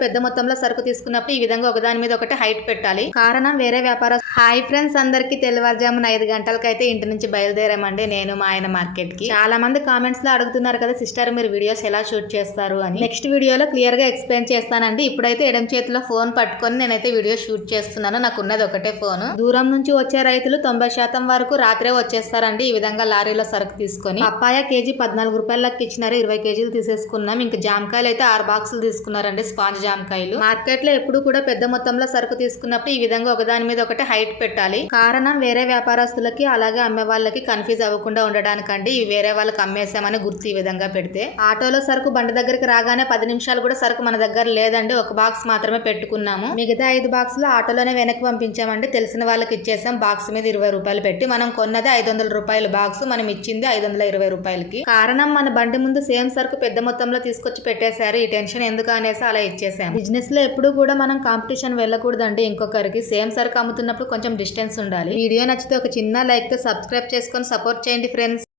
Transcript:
పెద్ద మొత్తంలో సరుకు తీసుకున్నప్పుడు ఈ విధంగా ఒకదాని మీద ఒకటి హైట్ పెట్టాలి. కారణం వేరే వ్యాపారం. హాయ్ ఫ్రెండ్స్ అందరికి తెల్లవారుజామున ఐదు గంటలకైతే ఇంటి నుంచి బయలుదేరామండి నేను మా ఆయన మార్కెట్కి చాలా మంది కామెంట్స్లో అడుగుతున్నారు కదా సిస్టర్ మీరు వీడియోస్ ఎలా షూట్ చేస్తారు? అని. నెక్స్ట్ వీడియోలో క్లియర్గా ఎక్స్ప్లెయిన్ చేస్తానండి. ఇప్పుడైతే ఎడం చేతిలో ఫోన్ పట్టుకొని నేనైతే వీడియో షూట్ చేస్తున్నాను. నాకు ఉన్నది ఒకటే ఫోన్. దూరం నుంచి వచ్చే రైతులు తొంభై శాతం వరకు రాత్రే వచ్చేస్తారండి ఈ విధంగా లారీలో సరుకు తీసుకొని. పప్పాయ కేజీ పద్నాలుగు రూపాయలకి ఇచ్చినారు. ఇరవై కేజీలు తీసేసుకున్నాం. ఇంకా జామకాయలు అయితే ఆరు బాక్సులు తీసుకున్నారండి స్పాంజ్ జామకాయలు. మార్కెట్లో ఎప్పుడు కూడా పెద్ద మొత్తంలో సరుకు తీసుకున్నప్పుడు ఈ విధంగా ఒకదాని మీద ఒకటి హైట్ పెట్టాలి. కారణం వేరే వ్యాపారస్తులకి అలాగే అమ్మే వాళ్ళకి కన్ఫ్యూజ్ అవ్వకుండా ఉండడానికండి. ఇవి వేరే వాళ్ళకి అమ్మేసామని గుర్తు ఈ విధంగా పెడితే. ఆటోలో సరుకు బండి దగ్గరికి రాగానే పది నిమిషాలు కూడా సరుకు మన దగ్గర లేదండి. ఒక బాక్స్ మాత్రమే పెట్టుకున్నాము. మిగతా ఐదు బాక్స్లో ఆటోలోనే వెనక్కి పంపించామండి. తెలిసిన వాళ్ళకి ఇచ్చేసాం. బాక్స్ మీద ఇరవై రూపాయలు పెట్టి మనం కొన్నది ఐదు వందల రూపాయల బాక్స్. మనం ఇచ్చింది ఐదు వందల ఇరవై రూపాయలకి. కారణం మన బండి ముందు సేమ్ సరుకు పెద్ద మొత్తంలో తీసుకొచ్చి పెట్టేశారు. ఈ టెన్షన్ ఎందుకు అనేసి అలా ఇచ్చేసాం. బిజినెస్లో ఎప్పుడు కూడా మనం కాంపిటీషన్ వెళ్ళకూడదండి. ఇంకొకరికి సేమ్ సరుకు అమ్ముతున్నప్పుడు కొంచెం డిస్టెన్స్ ఉండాలి. వీడియో నచ్చితే ఒక చిన్న లైక్తో సబ్స్క్రైబ్ చేసుకొని సపోర్ట్ చేయండి ఫ్రెండ్స్.